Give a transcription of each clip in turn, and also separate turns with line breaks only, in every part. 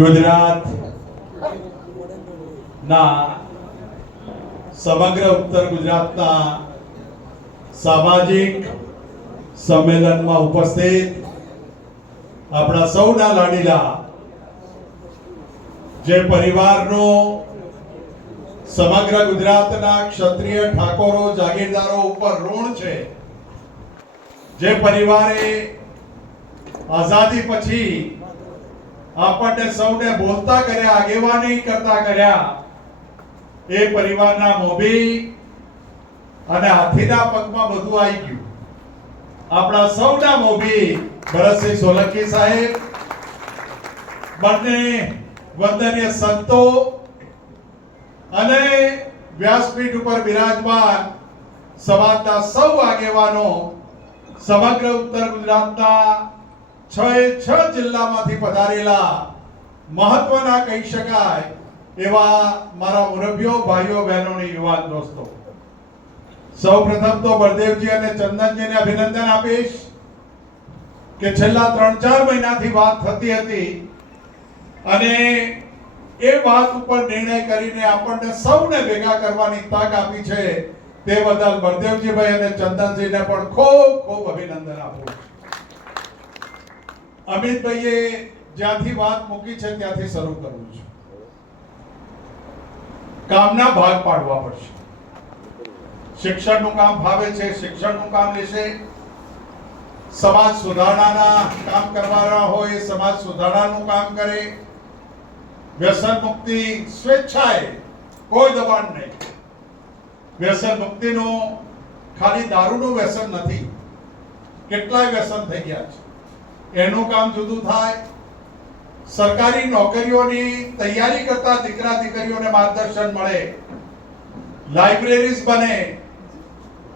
ગુજરાત ના સમગ્ર ઉત્તર ગુજરાતના સામાજિક સંમેલનમાં ઉપસ્થિત આપણા સૌના લાડીલા જે પરિવારનો સમગ્ર ગુજરાતના ક્ષત્રિય ઠાકોરો, જાગીરદારો ઉપર ઋણ છે, જે પરિવારે આઝાદી પછી આપણને સૌને બોલતા કર્યા, આગેવાની કરતા કર્યા. એ પરિવારના મોભી અને હાથીના પગમાં બધું આવી ગયું. આપણા સૌના મોભી ભરતસિંહ સોલંકી સાહેબ, બંને વંદનીય સંતો અને વ્યાસપીઠ ઉપર બિરાજમાન સમાજના સૌ આગેવાનો સમગ્ર ઉત્તર ગુજરાતના છ એ છ જિલ્લામાંથી પધારેલા મહત્વના કહી શકાય એવા મારા મુરબ્બીઓ ભાઈઓ બહેનો અને યુવાન દોસ્તો. સૌ પ્રથમ તો બળદેવજી અને ચંદનજીને અભિનંદન આપીશ કે છેલ્લા ત્રણ ચાર મહિનાથી વાત થતી હતી અને એ વાત ઉપર નિર્ણય કરીને આપણને સૌને ભેગા કરવાની તક આપી છે તે બદલ બળદેવજીભાઈ અને ચંદનજીને પણ ખૂબ ખૂબ અભિનંદન આપું અમિતભાઈએ જ્યાંથી વાત મૂકી છે ત્યાંથી શરૂ કરવું છે. કામના ભાગ પાડવા પડશે. શિક્ષણનું કામ ભાવે છે, શિક્ષણનું કામ લેશે. સમાજ સુધારણાના કામ કરવાના હોય, સમાજ સુધારણાનું કામ કરે. વ્યસન મુક્તિ સ્વેચ્છાએ કોઈ દબાણ નહીં. વ્યસન મુક્તિનું ખાલી દારૂનું વ્યસન નથી. કેટલાય વ્યસન થઈ ગયા છે. એનું કામ જુદું થાય. સરકારી નોકરીઓની તૈયારી કરતા દીકરા દીકરીઓને માર્ગદર્શન મળે. લાઇબ્રેરીઝ બને.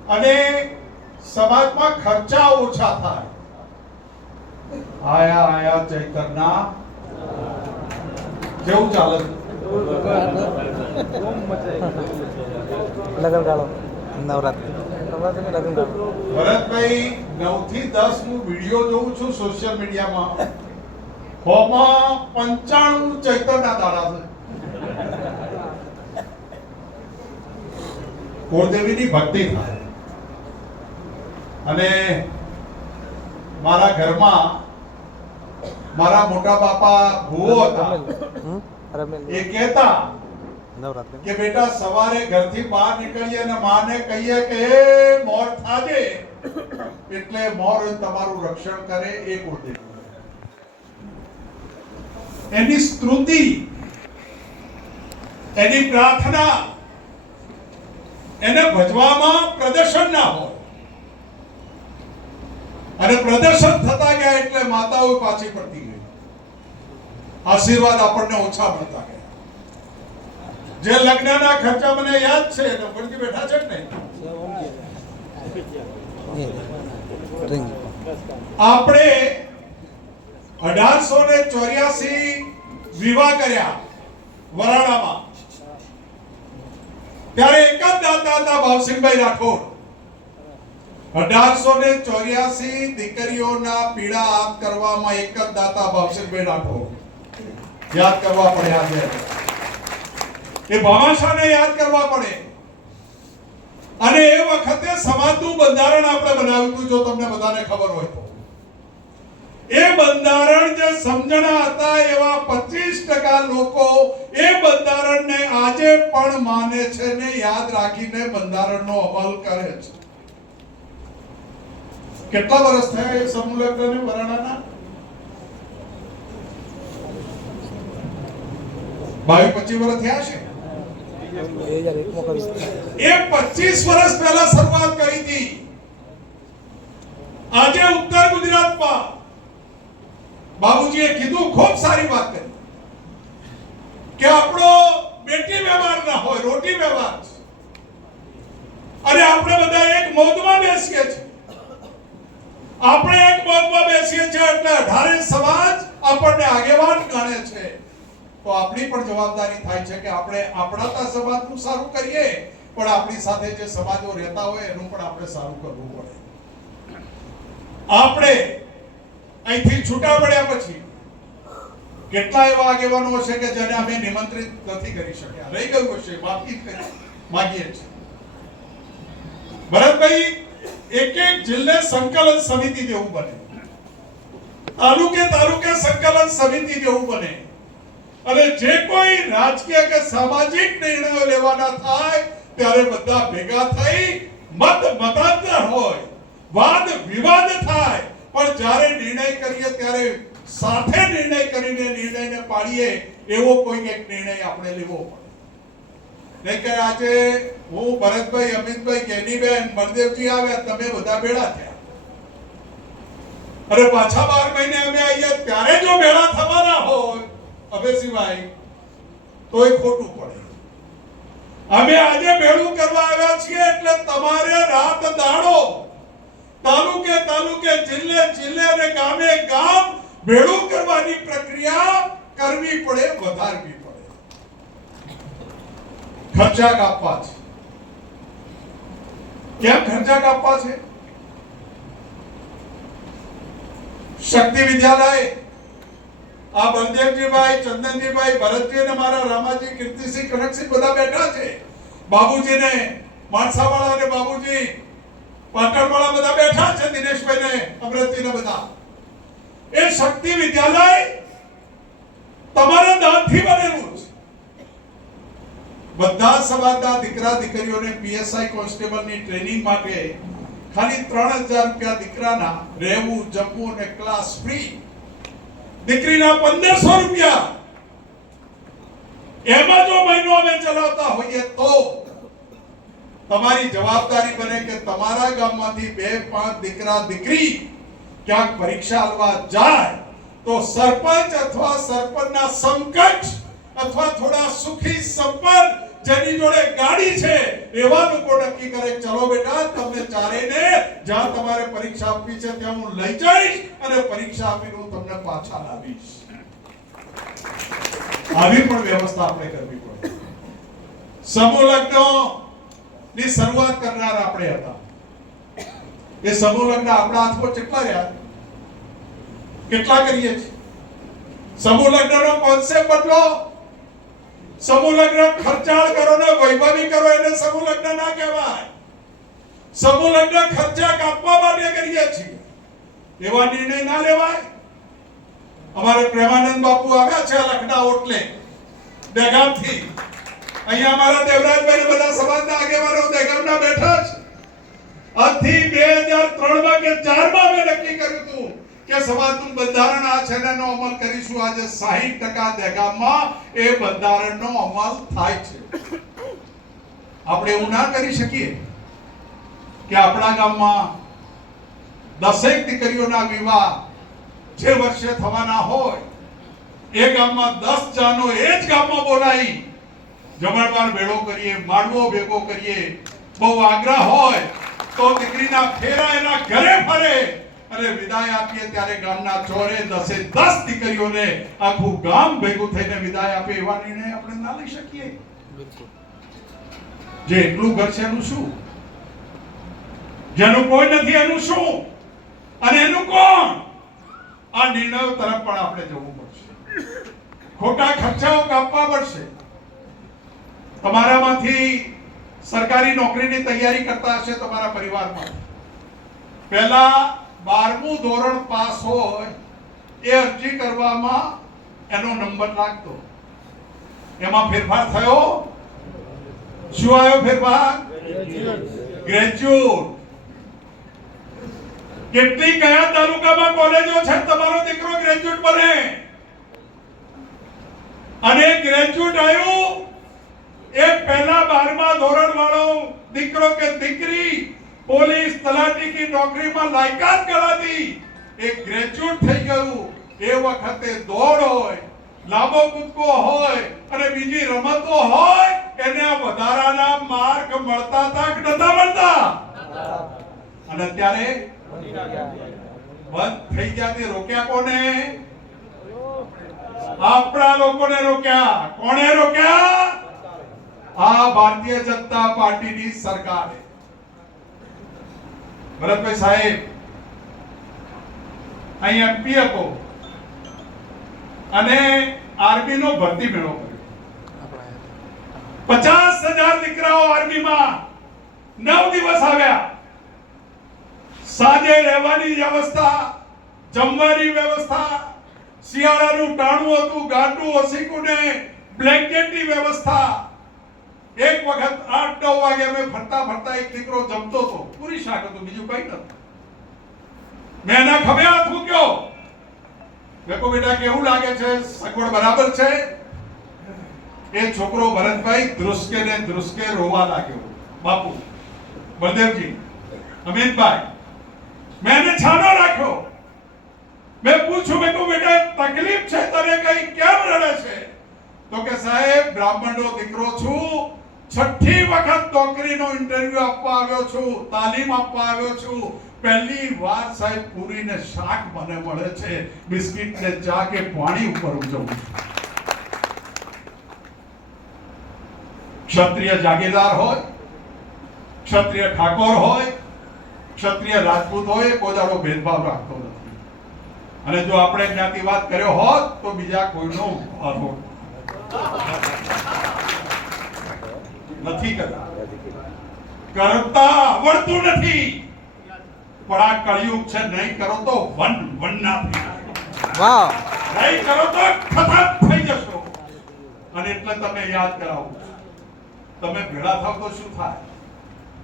અને સમાજમાં ખર્ચા ઓછા થાય. આયા આયા, ચૈતરના. કેવું ચાલે?
લગન નવરાત્રિ.
ભરતભાઈ નવથી દસ હું વીડિયો જોઉં છું સોશિયલ મીડિયામાં હોમાં પંચાણું ચૈતરના દાડા છે. કુળદેવીની ભક્તિ થાય. અને મારા ઘરમાં મારા મોટા બાપા ભૂવો હતા. એ કહેતા
નવરાત્રિ.
કે બેટા, સવારે ઘરથી બહાર નીકળીએ અને માને કહીએ કે, હે, મોર થાજે એટલે મોર તમારું રક્ષણ કરે, એ કુળદેવી એની સ્તુતિ, એની પ્રાર્થના, એને ભજવામાં પ્રદર્શન ના હોય. અને પ્રદર્શન થતા ગયા એટલે માતાઓ પાછી પડતી ગઈ. આશીર્વાદ આપણને ઓછા મળતા ગયા. જે લગ્નના ખર્ચા મને યાદ છે નંબરજી બેઠા છે ને આપણે અઢારસો ને ચોર્યાસી વિવાહ કર્યા વરાણામાં ત્યારે એક જ દાતા હતા ભાવસિંહભાઈ રાઠોડ. અઢારસો ને ચોર્યાસી દીકરીઓના પીડા આપ કરવામાં એક જ દાતા ભાવસિંહભાઈ રાઠોડ. યાદ કરવા પડ્યા આજે એ ભામાશાને યાદ કરવા પડે. અને એ વખતે સમાજનું બંધારણ આપણે બનાવ્યું જો તમને બધાને ખબર હોય તો. એ બંધારણ જે સમજણા હતા એવા 25% લોકો એ બંધારણને આજે પણ માને છે ને યાદ રાખીને બંધારણનો અમલ કરે છે. કેટલા વર્ષ થયા એ સમૂહ લગ્નને વરાણાના બાવીસ પચીસ વર્ષ થયા છે
બે હજાર એકમાં કવિ
એ 25 વર્ષ પહેલા શરૂઆત કરી હતી. આજે ઉત્તર ગુજરાતમાં બાબુજીએ કીધું, ખૂબ સારી વાત કરી. કે આપણો બેટી વ્યવહાર ના હોય, રોટી વ્યવહાર અને આપણે બધા એક મોદમાં બેસીએ છીએ. આપણે એક મોદમાં બેસીએ છીએ એટલે અઢારે સમાજ આપણને આગેવાન ગણે છે. તો આપણી પણ જવાબદારી થાય છે કે આપણે આપણા સમાજનું સારું કરીએ, પણ આપણી સાથે જે સમાજો રહેતા હોય એનું પણ આપણે સારું કરવું પડે. આપણે અહીંથી છૂટા પડ્યા પછી કેટલા એવા આગેવાનો હશે કે જેને અમે નિમંત્રિત નથી કરી શક્યા? રહી ગયું હશે કરી માંગીએ છીએ. ભરતભાઈ, એક એક જિલ્લે સંકલન સમિતિ જેવું બને. તાલુકે તાલુકે સંકલન સમિતિ જેવું બને. અને જે કોઈ રાજકીય કે સામાજિક નિર્ણયો લેવાના થાય, ત્યારે બધા ભેગા થઈ મત મતાંતર હોય, વાદ વિવાદ થાય. પણ જ્યારે નિર્ણય કરીએ, ત્યારે સાથે નિર્ણય કરીને નિર્ણયને પાડીએ, એવો કોઈ એક નિર્ણય આપણે લેવો પડે. કે આજે હું ભરતભાઈ, અમિતભાઈ કેનીબેન બળદેવજી આવ્યા, તમે બધા ભેળા થયા. અરે પાછા બાર મહિને અમે આવીએ, ત્યારે જો ભેળા થવાના હોય અભયસિંહભાઈ સિવાય તોય ખોટું પડે. અમે આજે ભેળું કરવા આવ્યા છીએ એટલે તમારે રાત દાડો તાલુકે તાલુકે, જિલ્લે જિલ્લે અને ગામે ગામ ભેળું કરવાની પ્રક્રિયા કરવી પડે, વધારવી પડે. ખર્ચા કાપવા છે. કેમ ખર્ચા કાપવા છે? શક્તિ વિદ્યાલય આ બલદેવજીભાઈ ચંદનજીભાઈ, ભરતજી અને મારા રામાજી, કીર્તિસિંહ, કનકસિંહ બધા બેઠા છે. બાબુજીને માણસાવાળા અને બાબુજી, પાટણવાળા બધા બેઠા છે દિનેશભાઈ ને અમૃતજી બધા. એ શક્તિ વિદ્યાલય તમારા દાનથી બનેલું છે. બધા સમાજના દીકરા, દીકરીઓને પીએસઆઈ કોન્સ્ટેબલની ટ્રેનિંગ માટે ખાલી ત્રણ હજાર રૂપિયા દીકરાના રહેવું, જમવું અને ક્લાસ ફ્રી દીકરીના પંદરસો રૂપિયા. એમાં જો મહિનો અમે ચલાવતા હોઈએ તો તમારી જવાબદારી બને કે તમારા ગામમાંથી બે, પાંચ દીકરા, દીકરી ક્યાંક પરીક્ષા આલવા જાય તો સરપંચ અથવા સરપંચના સમકક્ષ અથવા થોડા સુખી સંપન્ન જેની જોડે ગાડી છે, એવા લોકો નક્કી કરે, ચલો બેટા, તમને ચારેને જ્યાં તમારે પરીક્ષા આપવી છે, ત્યાં હું લઈ જઈશ અને પરીક્ષા આપીને હું તમને પાછા લાવીશ. આવી પણ વ્યવસ્થા આપણે કરવી પડે. સમૂહ લગ્નની શરૂઆત કરનાર આપણે હતા. એ સમૂહ લગ્ન આપણા હાથમાં કેટલા રહ્યા? કેટલા કરીએ છીએ? સમૂહ લગ્નનો કોન્સેપ્ટ બદલો. સમૂહ લગ્ન ખર્ચાળ કરો ને વૈભવી કરો, એને સમૂહ લગ્ન ના કહેવાય. સમૂહ લગ્ન ખર્ચા કાપવા માટે કરીએ છીએ. એવા નિર્ણય ના લેવાય. અમારે પ્રેમાનંદ બાપુ આવ્યા છે લખના ઓટલે. દહેગામથી અહીંયા અમારા દેવરાજભાઈ બધા સમાજના આગેવાનો દહેગામના બેઠા છે. આજથી 2003 માં કે ચારમાં અમે નક્કી કર્યું હતું કે સમાજનું બંધારણ આ છે એનો અમલ કરીશું. આજે 60% દહેગામમાં એ બંધારણનો અમલ થાય છે. આપણે એવું ના કરી શકીએ. કે આપણા ગામમાં દસેક દીકરીઓના વિવાહ જે વર્ષે થવાના હોય એ ગામમાં દસ જાનો એ જ ગામમાં બોલાવી જમણવાર ભેળો કરીએ માંડવો ભેગો કરીએ બહુ આગ્રહ હોય તો દીકરીના ફેરા એના ઘરે ફરે અને વિદાય આપીએ ત્યારે ગામના ચોરે દસે દસ દીકરીઓને આખું ગામ ભેગું થઈને વિદાય આપે એવા નિર્ણય આપણે ના લઈ શકીએ. જે એટલું ઘર છે એનું શું? જેનું કોઈ નથી એનું શું? અને એનું કોણ? આ નિર્ણયો તરફ પણ આપણે જવું પડશે. ખોટા ખર્ચાઓ કાપવા પડશે. તમારામાંથી સરકારી નોકરીની તૈયારી કરતા હશે તમારા પરિવારમાં. પહેલા બારમું ધોરણ પાસ હોય એ અરજી કરવામાં એનો નંબર લાગતો. એમાં ફેરફાર થયો? શું આવ્યો ફેરફાર? ગ્રેજ્યુએટ કેટલી કયા તાલુકામાં કોલેજો છે? તમારો દીકરો ગ્રેજ્યુએટ બને. અને ગ્રેજ્યુએટ આવ્યું એ પહેલા બારમા ધોરણ વાળો દીકરો કે દીકરી પોલીસ તલાટી की નોકરીમાં લાયકાત ગણાતી એ ગ્રેજ્યુએટ થઈ ગયું. એ વખતે દોડ હોય લાંબો કૂદકો હોય અને બીજી રમતો હોય એને વધારાના માર્ક મળતા હતા કે નતા મળતા? અને અત્યારે બંધ થઈ ગયા રોક્યા કોને? આપણા લોકોને રોક્યા. કોણે રોક્યા? આ ભારતીય જનતા પાર્ટીની સરકારે. ભરતભાઈ સાહેબ, અહીં એમપી હતો અને આર્મી નો ભરતી મેળો પચાસ હજાર દીકરાઓ આર્મીમાં નવ દિવસ આવ્યા. સાંજે રહેવાની વ્યવસ્થા, જમવાની વ્યવસ્થા, શિયાળાનું ટાણું હતું ગાંડું ઓસીકું ને બ્લેન્કેટની વ્યવસ્થા. એક વખત આઠ નવ વાગે અમે ફરતા ફરતા એક દીકરો જમતો હતો, પૂરી શાક હતું, બીજું કઈ નતું મેં એના ખભે હાથ મૂક્યો. મેં કહું બેટા, કેવું લાગે છે? સગવડ બરાબર છે? એ છોકરો ભરતભાઈ ધ્રુસકે ને ધ્રુસકે રોવા લાગ્યો. બાપુ, બળદેવજી, અમિતભાઈ મેં એને છાનો રાખ્યો મેં પૂછ્યું મેં કહું બેટા, તકલીફ છે તને કઈ? કેમ રડે છે? તો કે, સાહેબ, બ્રાહ્મણનો દીકરો છું. છઠ્ઠી વખત નોકરીનો ઇન્ટરવ્યુ આપવા આવ્યો છું, તાલીમ આપવા આવ્યો છું. પહેલી વાર સાહેબ પૂરી ને શાક મને મળે છે. બિસ્કિટ ને ચા કે પાણી ઉપર ઉજવું ક્ષત્રિય જાગીરદાર હોય, ક્ષત્રિય ઠાકોર હોય ક્ષત્રિય રાજપૂત હોય એ કોઈ ભેદભાવ રાખતો નથી. અને જો આપણે જ્ઞાતિવાદ કર્યો હોત તો બીજા કોઈનો વારો નથી કરતા કરતા આવડતું નથી. પણ આ કળિયુગ છે નહીં કરો તો વન વનના થઈ જશો.
વાહ.
નહીં કરો તો ખતમ થઈ જશો. અને એટલે તમે યાદ કરાવો. તમે ભેળા થાવ તો શું થાય?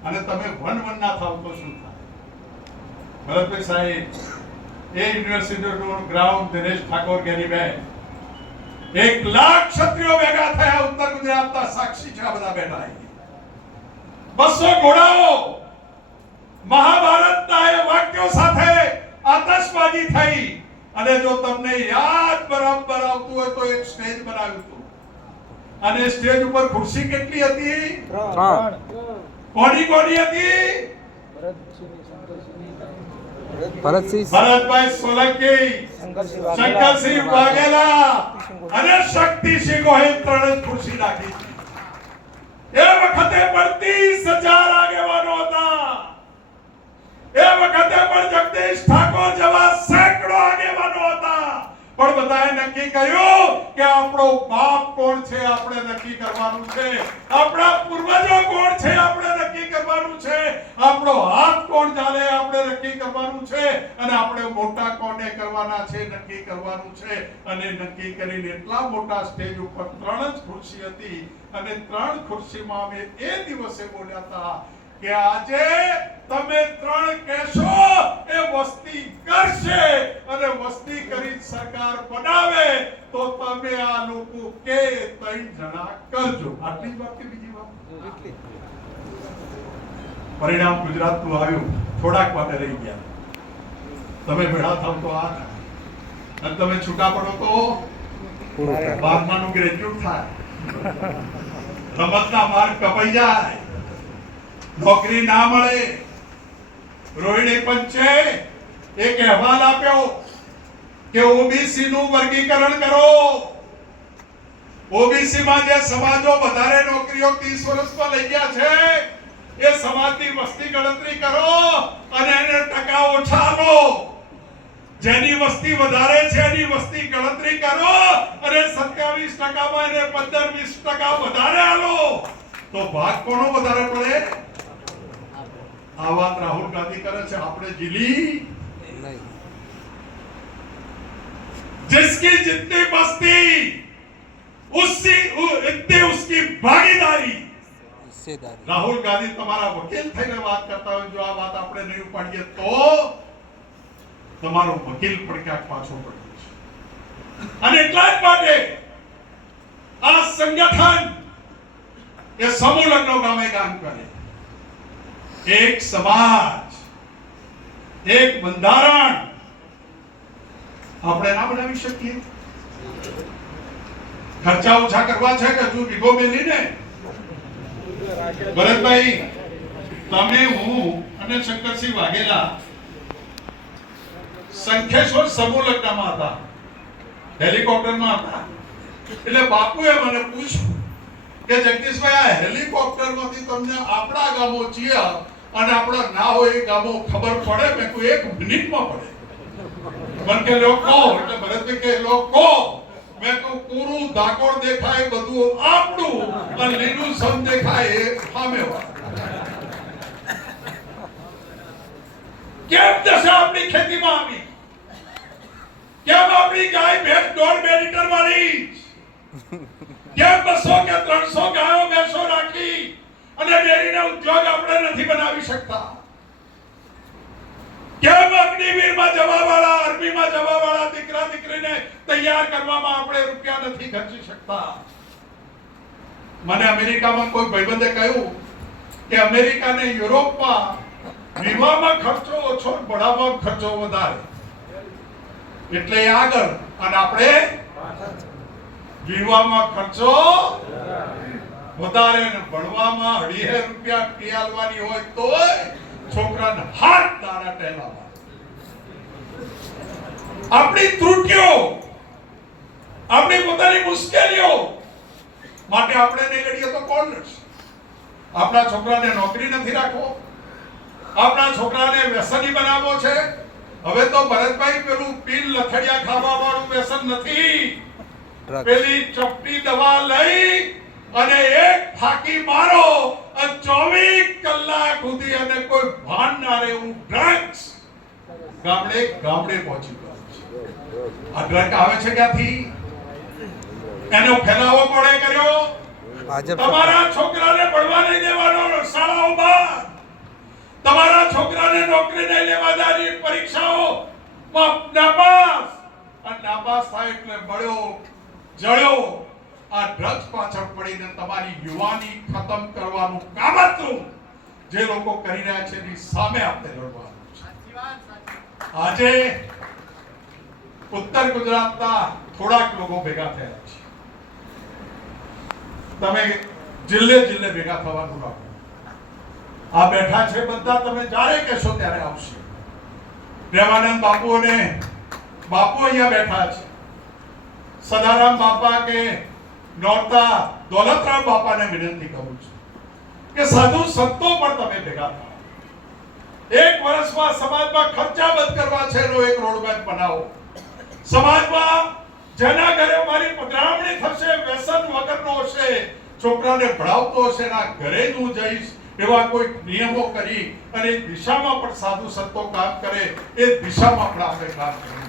અને તમે વન વન ના થાવ તો શું થાય? ભરતભાઈ સાહેબ એ યુનિવર્સિટીનું ગ્રાઉન્ડ દિનેશ ઠાકોર ગેરીબેન. એક લાખ ક્ષત્રિયો ભેગા થયા ઉત્તર ગુજરાતના સાક્ષી છે બધા બેઠા બસો ઘોડાઓ મહાભારતના એ વાક્યો સાથે આતશબાજી થઈ. અને જો તમને યાદ બરાબર આવતું હોય તો એક સ્ટેજ બનાવ્યું હતું. અને સ્ટેજ ઉપર ખુરશી કેટલી હતી? કોની કોની હતી?
ભરતસિંહ
ભરતભાઈ સોલંકી શંકરસિંહ વાઘેલા. અને શક્તિસિંહ ગોહિલ ત્રણ જ ખુરશી નાખી. એ વખતે પણ ત્રીસ હજાર આગેવાનો હતા. એ વખતે પણ જગદીશ ઠાકોર જેવા સેંકડો આગેવાનો હતા. પણ બધાએ નક્કી કર્યું કે આપણો બાપ કોણ છે આપણે નક્કી કરવાનું છે. આપણા પૂર્વજો કોણ છે આપણે નક્કી કરવાનું આપણો હાથ કોણ ચાલે આપણે નક્કી કરવાનું છે અને આપણે મોટા કોને કરવાના છે નક્કી કરવાનું છે અને નક્કી કરીને એટલા મોટા સ્ટેજ ઉપર ત્રણ જ ખુરશી હતી અને ત્રણ ખુરશીમાં અમે એ દિવસે બોલ્યા હતા કે આજે તમે ત્રણ કહેશો એ વસ્તી કરશે અને વસ્તી કરી સરકાર બનાવે તો તમે આ લોકો કે ત્રણ જણા કરજો. આટલી વાત કે બીજી વાત? પરિણામ ગુજરાતનું આવ્યું, થોડાક માટે રહી ગયા. તમે ભેળા થાવ તો આ. અને તમે છૂટા પડો તો બારમાનું ગ્રેજ્યુએટ થાય. રમતના માર્ગ કપાઈ જાય. નોકરી ના મળે. રોહિણી પંચે એક અહેવાલ આપ્યો કે ઓબીસી નું વર્ગીકરણ કરો. ઓબીસી માં જે સમાજો વધારે નોકરીઓ 30 વર્ષમાં લઈ ગયા છે એ સમાજની વસ્તી ગણતરી કરો અને એને ટકા ઓછા આપો જેની વસ્તી વધારે છે એની વસ્તી ગણતરી કરો અને 27 ટકામાં એને 15 20 ટકા વધારે આલો તો ભાગ કોનો વધારે પડે આ વાત રાહુલ ગાંધી કરે છે આપણે જીલી
નહીં
जिसकी जितनी बस्ती उसकी उ- इतनी उसकी भागीदारी
હિસ્સેદારી
રાહુલ ગાંધી તમારા વકીલ થઈને વાત કરતા હોય જો આ વાત આપણે નહીં ઉપાડીએ તો તમારો વકીલ પણ ક્યાંક પાછો પડી છે અને એટલા જ માટે આ સંગઠન એ સમૂહ લગ્ન ગામે કામ કરે એક સમાજ એક બંધારણ આપણે ના બનાવી શકીએ ખર્ચા ઓછા કરવા છે કે હજુ વીઘો મેલીને ભરતભાઈ, તમે, હું અને શંકરસિંહ વાઘેલા સંખેશ્વર સમૂહ હતા. હેલિકોપ્ટરમાં હતા. એટલે બાપુએ મને પૂછ્યું કે, જગદીશભાઈ, આ હેલિકોપ્ટરમાંથી તમને આપણા ગામો જીયા અને આપણા ના હોય એ ગામો ખબર પડે? મેં કોઈ એક મિનિટમાં પડે. મને કે લોકો એટલે ભરતભાઈ કે લોકો મેં તો પૂરું ધાકોડ દેખાય, બધું આપણું અને લીલું સમ દેખાય એ કેમ દશા આપણી ખેતીમાં આવી? કેમ આપણી ગાય ભેંસ દોઢ બે લીટર વાળી કેમ બસો કે ત્રણસો ગાયો ભેંસો રાખી? અને ડેરીના ઉદ્યોગ આપણે નથી બનાવી શકતા. કેમ અગ્નિવીરમાં જવા વાળા આર્મીમાં જવા વાળા દીકરા, દીકરીને તૈયાર કરવામાં આપણે રૂપિયા નથી ખર્ચી શકતા. મને અમેરિકામાં કોઈ ભાઈબંધે કહ્યું કે અમેરિકાને યુરોપમાં વિવાહમાં ખર્ચો ઓછો ભણાવવામાં ખર્ચો વધારે. એટલે આગળ, અને આપણે વિવાહમાં ખર્ચો વધારે ને ભણવામાં અઢીએ રૂપિયા ફી હોય તોય છોકરાને હાથ દાડા ટેલાવા આપણી ત્રુટિઓ આપણી પોતાની મુશ્કેલીઓ માટે આપણે નહીં લડીએ તો કોણ લડશે? આપણા છોકરાને નોકરી નથી રાખવો. આપણા છોકરાને વ્યસની બનાવવો છે. હવે તો ભરતભાઈ પેલું પીલ લથડિયા ખાવા વાળું વ્યસન નથી. પેલી ચપટી દવા લઈ અને એક ફાકી મારો. 24 કલાક સુધી અને કોઈ ભાન ના રહે હું ડ્રગ્સ ગામડે ગામડે પહોંચી ગયો આ ડ્રગ આવે છે ક્યાંથી? એનો ફેલાવો કોણે કર્યો? તમારા છોકરાને ભણવા નહીં દેવાનો શાળાઓમાં તમારા છોકરાને નોકરી નહીં લેવા દેવાની પરીક્ષાઓ નાપાસ. અને નાપાસ થાય એટલે બળ્યો જળ્યો. આ ડ્રગ્સ પાછળ પડીને તમારી યુવાની ખતમ કરવાનું કામતરું જે લોકો કરી રહ્યા છે એની સામે આપણે લડવાનું છે. આજે ઉત્તર ગુજરાતના થોડાક લોકો ભેગા થયા છે. તમે જિલ્લે જિલ્લે ભેગા થવાનું રાખો. આ બેઠા છે બધા તમે જ્યારે કહેશો ત્યારે આવશે. પ્રેમાનંદ બાપુ અને બાપુ અહીંયા બેઠા છે. સદારામ બાપા કે નોરતા દોલતરામ બાપાને વિનંતી કરું છું કે સાધુ સંતો પણ તમે ભેગા થાઓ. એક વર્ષમાં સમાજમાં ખર્ચા બંધ કરવા છે એનો એક રોડમેપ બનાવો. સમાજમાં જેના ઘરે મારી પધરામણી થશે, વ્યસન વગરનો હશે, છોકરાને ભણાવતો હશે, એના ઘરે જ હું જઈશ, એવા કોઈ નિયમો કરી અને દિશામાં પણ સાધુ સંતો કામ કરે, એ દિશામાં પણ આપણે કામ કરવું.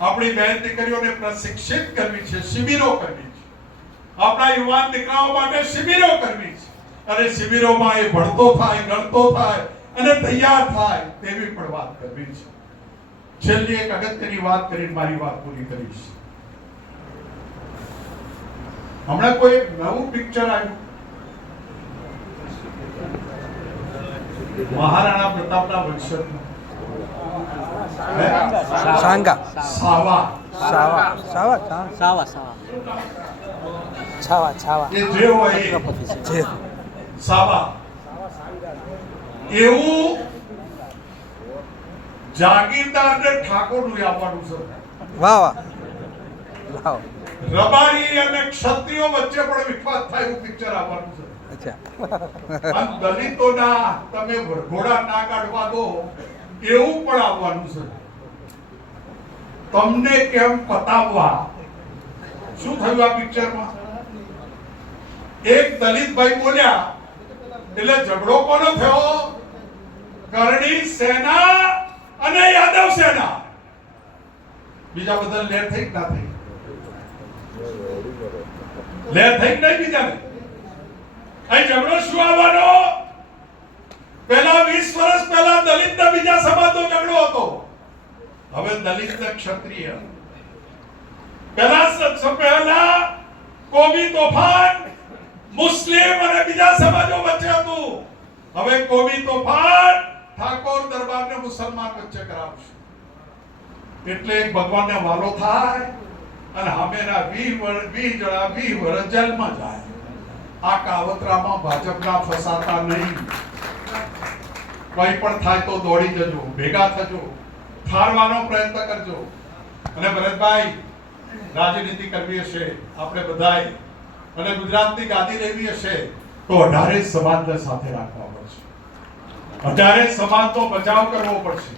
આપણી બહેન દીકરીઓને પ્રશિક્ષિત કરવી છે, શિબિરો કરવી આપણા યુવાન દીકરાઓ માટે શિબિરો કરવી છે. અને શિબિરોમાં એ ભણતો થાય ગણતો થાય અને તૈયાર થાય તેવી પણ વાત કરવી છે. છેલ્લી એક અગત્યની વાત કરીને મારી વાત પૂરી કરીશ. હમણાં કોઈ એક નવું પિક્ચર આવ્યું? મહારાણા પ્રતાપના વંશજ
સાંગા.
સાવા.
સાવા સાવા.
સાવા સાવા. છાવા છાવા.
જે હોય
જે.
સાવા. એવું જાગીરદાર ને ઠાકોરનું આપવાનું છે.
વાહ વાહ. લાવો
રબારી અને ક્ષત્રિયો વચ્ચે પણ વિખવાદ થાય એવું પિક્ચર આપવાનું છે.
અચ્છા.
દલિતોના તમે ઘોડા ના કાઢવા દો એવું પણ આવવાનું છે. તમને કેમ પતાવવા? શું થયું આ પિક્ચરમાં એક દલિત ભાઈ બોલ્યા, એટલે ઝઘડો કોનો થયો? કરણી સેના અને યાદવ સેના. બીજા બધા લેર થઈ ના થઈ? લેર થઈ નહીં બીજાને? અહીં ઝઘડો શું આવવાનો? પહેલા 20 વર્ષ પહેલા દલિત ને બીજા સમાજનો ઝઘડો હતો. હવે દલિત ને ક્ષત્રિય. પહેલા પહેલા કોમી તોફાન મુસ્લિમ અને બીજા સમાજો વચ્ચે હતું. હવે કોમી તોફાન ઠાકોર દરબારને મુસલમાન વચ્ચે કરાવશે. એટલે એક ભગવાનને વાલો થાય અને હમેરા વી વર- વી જણા વી વર્ષ જેલમાં જાય. આ કાવતરામાં ભાજપના ફસાતા નહીં. કોઈ પણ થાય તો દોડી જજો, ભેગા થજો ઠારવાનો પ્રયત્ન કરજો. અને ભરતભાઈ, રાજનીતિ કરવી હશે. આપણે બધાય અને ગુજરાતની ગાદી લેવી હશે તો અઢારે સમાજને સાથે રાખવા પડશે. અઢારે સમાજનો બચાવ કરવો પડશે.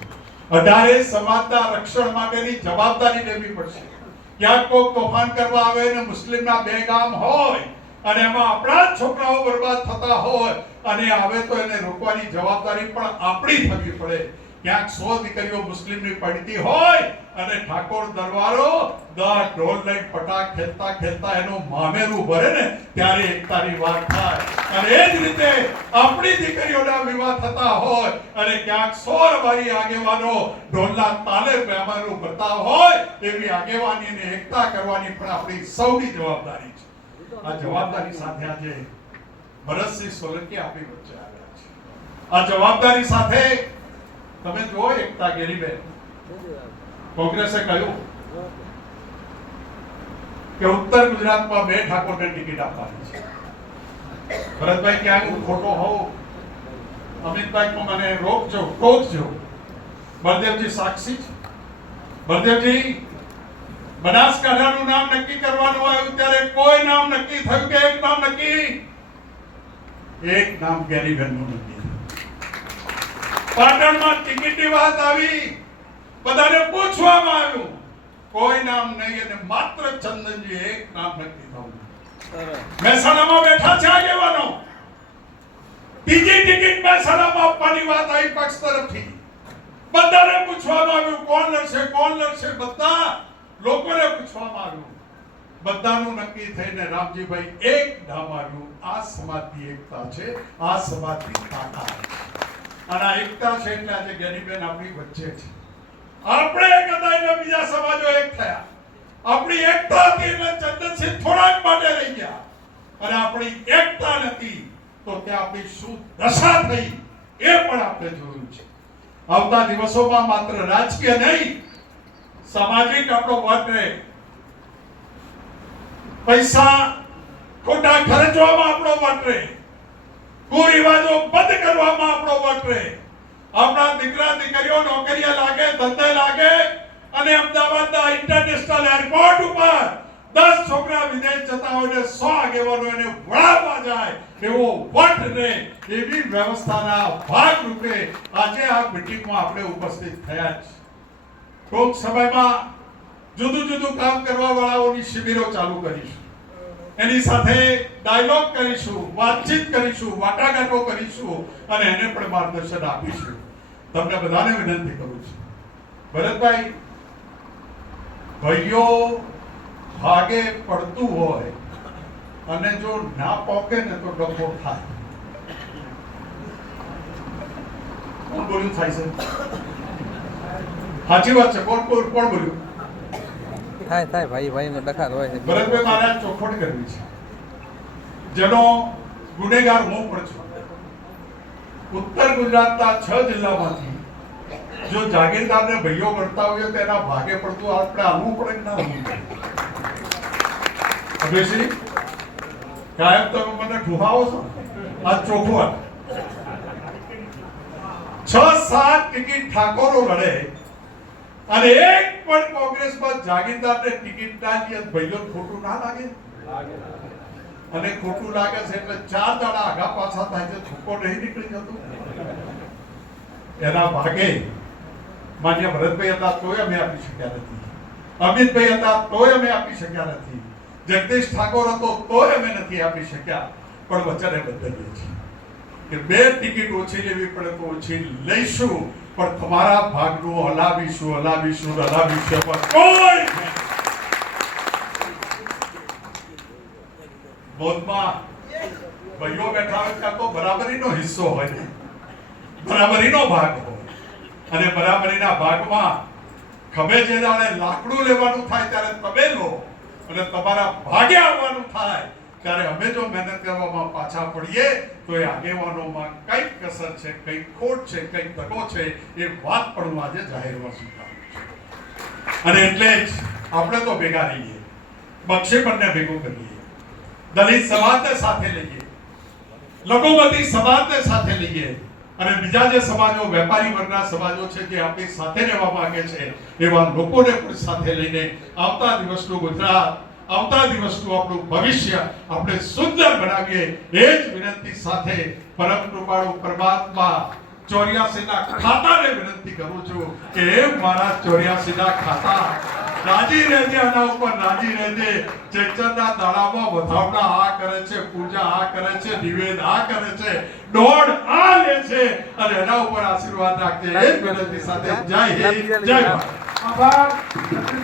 અઢારે સમાજના રક્ષણ માટેની જવાબદારી લેવી પડશે. ક્યાંક કોઈક તોફાન કરવા આવે ને મુસ્લિમના બે ગામ હોય અને એમાં આપણા છોકરાઓ બરબાદ થતા હોય અને આવે તો એને રોકવાની જવાબદારી પણ આપણી થવી પડે. ક્યાંક સો દીકરીઓ મુસ્લિમની પડતી હોય અને ઠાકોર દરબારો દા ઢોલ લઈ પટાક ખેલતા ખેલતા એનું મામેરું ભરે ને ત્યારે એકતાની વાત થાય. અને એ જ રીતે આપણી દીકરીઓના વિવાહ થતા હોય અને ક્યાંક સોર વારી આગેવાનો ઢોલના તાલે મહેમાનું ભરતા હોય એવી આગેવાનીને એકતા કરવાની પણ આપણી સૌની જવાબદારી છે. આ જવાબદારી સાથે આજે ભરતસિંહ સોલંકી આપણી વચ્ચે આવ્યા છે. આ જવાબદારી સાથે તમે જુઓ એકતા ગેરીબેન. કોંગ્રેસે કહ્યું કે ઉત્તર ગુજરાતમાં બે ઠાકોરને ટિકિટ આપવાની છે. ભરતભાઈ ક્યાંક હું ખોટો હોઉં? અમિતભાઈ મને રોકજો ટોકજો બળદેવજી સાક્ષી છે. બળદેવજી, બનાસકાંઠાનું નામ નક્કી કરવાનું આવ્યું ત્યારે કોઈ નામ નક્કી થયું કે એક નામ નક્કી? એક નામ ગેરીબેનનું નક્કી. પાટણમાં ટિકિટની વાત આવી. બધાને પૂછવામાં આવ્યું કોઈ નામ નહીં અને માત્ર ચંદનજી એક નામ નક્કી થયું મહેસાણામાં બેઠા છે આગેવાનો. બીજી ટિકિટ મહેસાણામાં આપવાની વાત આવી પક્ષ તરફથી. બધાને પૂછવામાં આવ્યું કોણ લડશે કોણ લડશે? બધા લોકોને પૂછવામાં આવ્યું. બધાનું નક્કી થઈને રામજીભાઈ એક નામ આવ્યું. આ સમાજની એકતા છે આ સમાજની તાકાત અને આ એકતા છે એટલે આજે જ્ઞાનીબેન આપણી વચ્ચે છે. આપણે એક હતા એટલે બીજા સમાજો એક થયા. આપણી એકતા હતી એટલે ચંદનસિંહ થોડાક માટે રહી ગયા. અને આપણી એકતા નથી, તો ત્યાં આપણી શું દશા થઈ, એ પણ આપણે જોયું છે. આવતા દિવસોમાં માત્ર રાજકીય નહીં, સામાજિક આપણો વટ રહે. પૈસા ખોટા ખર્ચવામાં આપણો વટ રહે. કુરિવાજો બંધ કરવામાં આપણો વટ રહે. આપણા દીકરા, દીકરીઓ નોકરીએ લાગે, ધંધે લાગે અને અમદાવાદના ઇન્ટરનેશનલ એરપોર્ટ ઉપર દસ છોકરા વિદેશ જતા હોય સો આગેવાનો એને વળાવવા જાય એવો વટ ને એવી વ્યવસ્થાના ભાગરૂપે આજે આ મિટિંગમાં આપણે ઉપસ્થિત થયા છે ટૂંક સમયમાં જુદું જુદું કામ કરવા વાળાઓની શિબિરો ચાલુ કરીશું. એની સાથે ડાયલોગ કરીશું, વાતચીત કરીશું, વાટાઘાટો કરીશું અને એને પણ માર્ગદર્શન આપીશું. તમને બધાને વિનંતી કરું છું. ભરતભાઈ ભાઈઓ ભાગે પડતું હોય અને જો ના પોકે ને તો ડબ્બો થાય કોણ બોલ્યું થાય છે? સાચી વાત છે. કોણ કોણ કોણ બોલ્યું?
થાય થાય ભાઈ ભાઈ નો ડખા હોય છે.
ભરતભાઈ મારે ચોખવટ કરવી છે. જેનો ગુનેગાર હું પણ છું. ઉત્તર ગુજરાતના છ જિલ્લામાંથી. જો જાગીરદારને ભાઈઓ મળતા હોય તો એના ભાગે પડતું આપણે આવવું પડે કે ના આવવું પડે? કાયમ તમે મને ઠુહાવો છો? આ ચોખવટ. છ સાત ટિકિટ ઠાકોરો લડે અને એક પણ કોંગ્રેસમાં જાગીરદારને ટિકિટ ના ભાઈઓ ખોટું ના લાગે? અને ખોટું લાગે છે એટલે ચાર દાડા આગા પાછા થાય છે. છૂકો નહીં નીકળી જતું. એના ભાગે માન્ય ભરતભાઈ હતા તોય અમે આપી શક્યા નથી. અમિતભાઈ હતા તોય અમે આપી શક્યા નથી. જગદીશ ઠાકોર હતો તોય અમે નથી આપી શક્યા. પણ વચને બદલીએ છીએ. કે બે ટિકિટ ઓછી લેવી પડે તો ઓછી લઈશું. પણ તમારા ભાગનું હલાવીશું હલાવીશું હલાવીશું. પણ કોઈ બોધમાં ભાઈઓ બેઠા હોય ત્યાં તો બરાબરીનો હિસ્સો હોય, બરાબરીનો ભાગ હોય. અને બરાબરીના ભાગમાં ખભે જે દાડે લાકડું લેવાનું થાય ત્યારે તમે લો અને તમારા ભાગે આવવાનું થાય ત્યારે અમે જો મહેનત કરવામાં પાછા પડીએ, તો એ આગેવાનોમાં કંઈક કસર છે કઈ ખોટ છે, કંઈક તકો છે, એ વાત પણ હું આજે જાહેરમાં સ્વીકારું અને એટલે જ આપણે તો ભેગા રહીએ. બક્ષેપણને ભેગું કરીએ. દલિત સમાજને સાથે લઈએ. લઘુમતી સમાજને સાથે લઈએ. અને બીજા જે સમાજો, વેપારી વર્ગના સમાજો છે જે આપણી સાથે રહેવા માંગે છે, એવા લોકોને પણ સાથે લઈને આવતા દિવસનું ગુજરાત, આવતા દિવસનું આપણું ભવિષ્ય આપણે સુંદર બનાવીએ. એ જ વિનંતી સાથે પરમ કૃપાળુ પરમાત્મા ચોર્યાસી ના ખાતાને વિનંતી કરું છું કે મારા ચોર્યાસીના ખાતા રાજી રહેજે, આના ઉપર રાજી રહેજે. ચેચરના દાડામાં વધામણા આ કરે છે, પૂજા આ કરે છે, નિવેદ આ કરે છે, દોડ આ લે છે. અને એના ઉપર આશીર્વાદ રાખજે. એ વિનંતી સાથે જય હિન્દ, જય ભારત.